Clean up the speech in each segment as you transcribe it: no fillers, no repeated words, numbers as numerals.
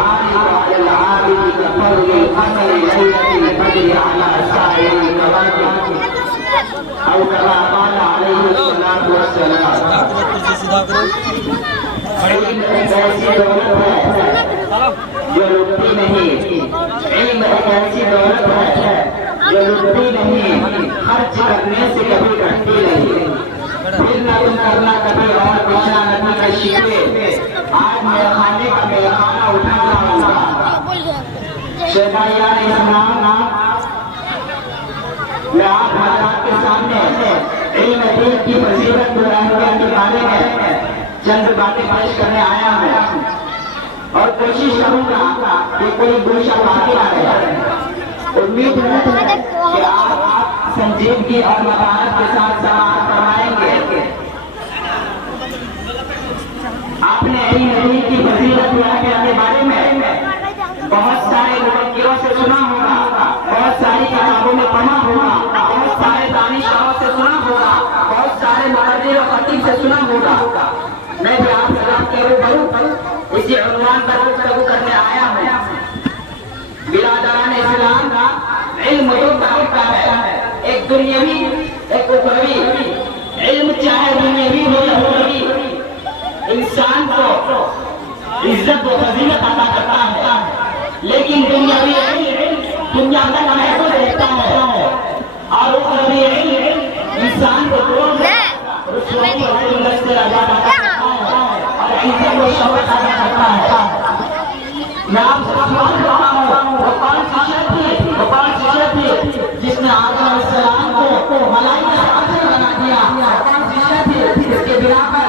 العالم على العابد كفضل القمر ليلة البدر على سائر الكواكب أو كما قال عليه الصلاة والسلام. علم ایک ایسی دولت ہے جو لٹتی نہیں. علم ایک ایسی دولت ہے جو لٹتی نہیں. خرچ کرنے سے کبھی گھٹتی نہیں. پھر نہ تم کرنا کبھی اور پیچھا ندی کا شکوے. آج میرے خانے کا میرا خانہ اٹھانا ہوگا. شہدائیان اسلام میں آپ حضرات کے سامنے علم دین کی فضیلت و اہمیت کے بارے میں چند باتیں پیش کرنے آیا ہوں اور کوشش کروں گا کہ کوئی گوشہ باقی نہ رہے. امید ہے کہ آپ سنجیدگی اور متانت کے ساتھ سماعت فرمائیں گے. آپ نے علم دین کی فضیلت و اہمیت کے بارے میں بہت سارے مفکروں سے سنا ہوگا, بہت ساری کتابوں میں پڑھا ہوگا, بہت سارے دانشوروں سے سنا ہوگا, بہت سارے مقرر و خطیب سے سنا ہوگا. میں بھی آپ حضرات کے روبرو اسی عنوان پر گفتگو کرنے آیا ہوں. برادران اسلام کا علم دو طرح کا ہے, ایک دنیاوی ایک اخروی. علم چاہے دنیاوی ہو یا اخروی انسان کو عزت و فضیلت عطا کرتا ہے, لیکن دنیاوی علم دنیا کا محفوظ رہتا ہے اور اخروی علم انسان کو دور رسوائی اور ذلت سے آزاد کرتا ہے اور عزت و شوق عطا کرتا ہے. میں آپ سے سوال کرتا ہوں, وہ کون سی شے تھی جس نے آدم علیہ السلام کو ملائکہ سے افضل بنا دیا؟ کون سی شے تھی جس کے بنا پر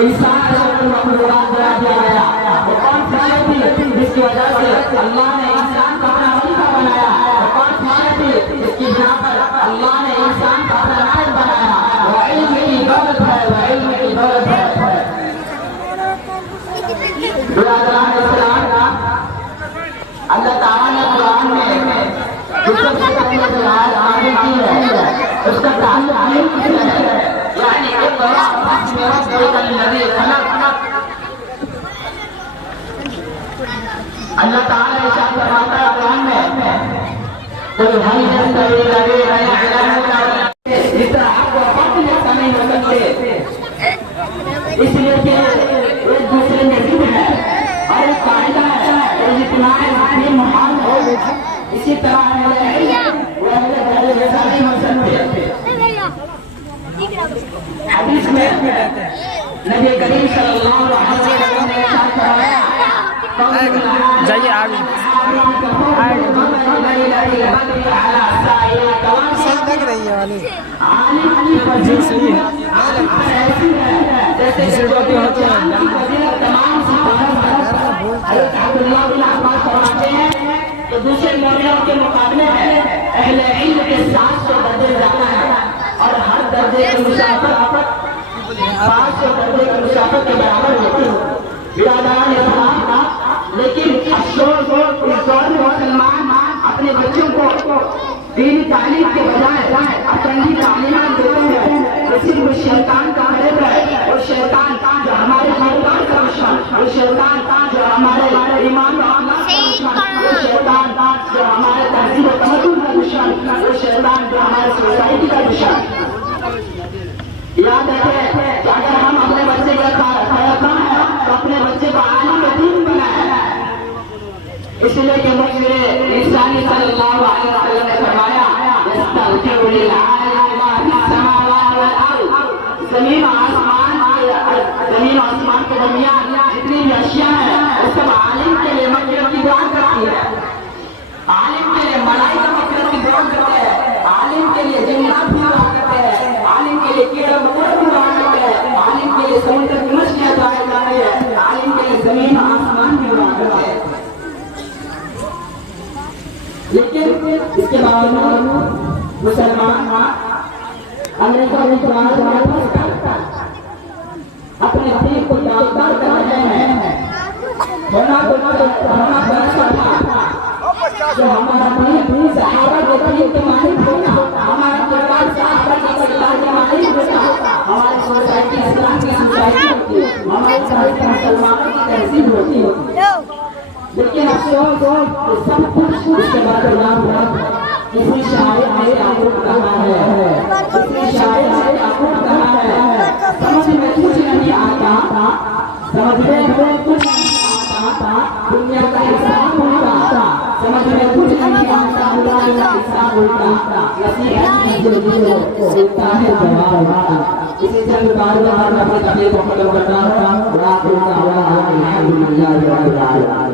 انسان اشرف المخلوقات بنا دیا گیا؟ وہ کون سی شے تھی جس کی وجہ سے اللہ نے انسان کو اپنا خلیفہ بنایا؟ وہ کون سی شے تھی جس کی بنا پر اللہ نے انسان کو اپنا نائب بنایا؟ وہ علم کی دولت ہے, وہ علم کی دولت ہے. برادران اسلام اللہ تعالیٰ نے قرآن میں جو سب سے پہلے جو آیت نازل کی ہے اس کا تعلق علم سے ہے, یعنی اقرأ باسم ربک الذی خلق. اللہ تعالیٰ ارشاد فرماتا ہے قرآن میں قل هل يستوي الذین یعلمون جس طرح آپ کو باطل ایسا نہیں ہو سکتے, اس لیے کہ ایک دوسرے میں ضد ہے اور ایک قاعدہ ہے اجتماع ذہنی محال ہو. اسی طرح اہل علم و اہل دہل جیسا نہیں ہو سکتے. حدیث میں نبی کریم صلی اللہ علیہ وسلم نے ارشاد فرمایا جائیے آگے صحیح لگ رہی ہے والی جی صحیح ہے. دوسرے ٹاپک ہوتے ہیں تو دوسرے مومنوں کے مقابلے میں اہل علم کے 700 درجے زیادہ ہیں اور ہر درجے کی مسافت 500 درجے کی مسافت کے برابر ہوتی ہے. برادران اسلام کا لیکن افسوس اس دور میں مسلمان اپنے بچوں کو دینی تعلیم کے بجائے اپنی تعلیمات دیتے ہیں. صرف شیطان کا حریف ہے, اور شیطان جو ہمارے خاندان کا دشمن, وہ شیطان جو ہمارے ایمان کا دشمن, وہ شیطان جو ہمارے تہذیب و تمدن کا دشمن, وہ شیطان جو ہمارے سوسائٹی کا دشمن. یاد رکھیں کہ اگر ہم اپنے بچے کا خیال کرنا ہے تو اپنے بچے کو عالم دین بنائیں. اس لیے کہ مجھے انسانی صلی اللہ علیہ وسلم نے فرمایا یستغفر للعالم ما فی السماوات والارض. زمین و آسمان کے درمیان جتنی بھی اشیاء ہیں وہ سب عالم کے لیے مغفرت کی دعا کرتی ہے. عالم کے لیے ملائکہ مغفرت کی دعا کرتے ہیں, عالم کے لیے جنات بھی دعا کرتے ہیں, عالم کے لیے کیڑے مکوڑے بھی دعا کرتے ہیں, عالم کے لیے سمندر کی مچھلیاں دعا کرتے ہیں, عالم کے لیے زمین و آسمان بھی دعا کرتے ہیں. لیکن اس کے باوجود مسلمان انگریزوں نے اپنے دین کو داغدار کر رہے ہیں. ہونا جو ہمارا دین صحابہ کے دین کے مالک ہوتا, ہمارا کردار صحابہ کے کردار کے مالک ہوتا, ہماری سوسائٹی اسلام کی سوسائٹی ہوتی, ہماری مسلمانوں کی تہذیب ہوتی. لیکن افسوس سب کچھ اس کے بعد ہوا کسی شاعر نے آپ کو کہا ہے کسی شاعر نے آپ کو کہا ہے سمجھ میں کچھ نہیں آتا سمجھ میں کچھ نہیں آتا دنیا کا حساب ہوتا سمجھ میں کچھ نہیں آتا اللہ کا حساب ہوتا نصیحت جو ہوتا ہے جواب اسی سے بار بار اپنے تقدیر کو ختم کرنا ہوگا الحمدللہ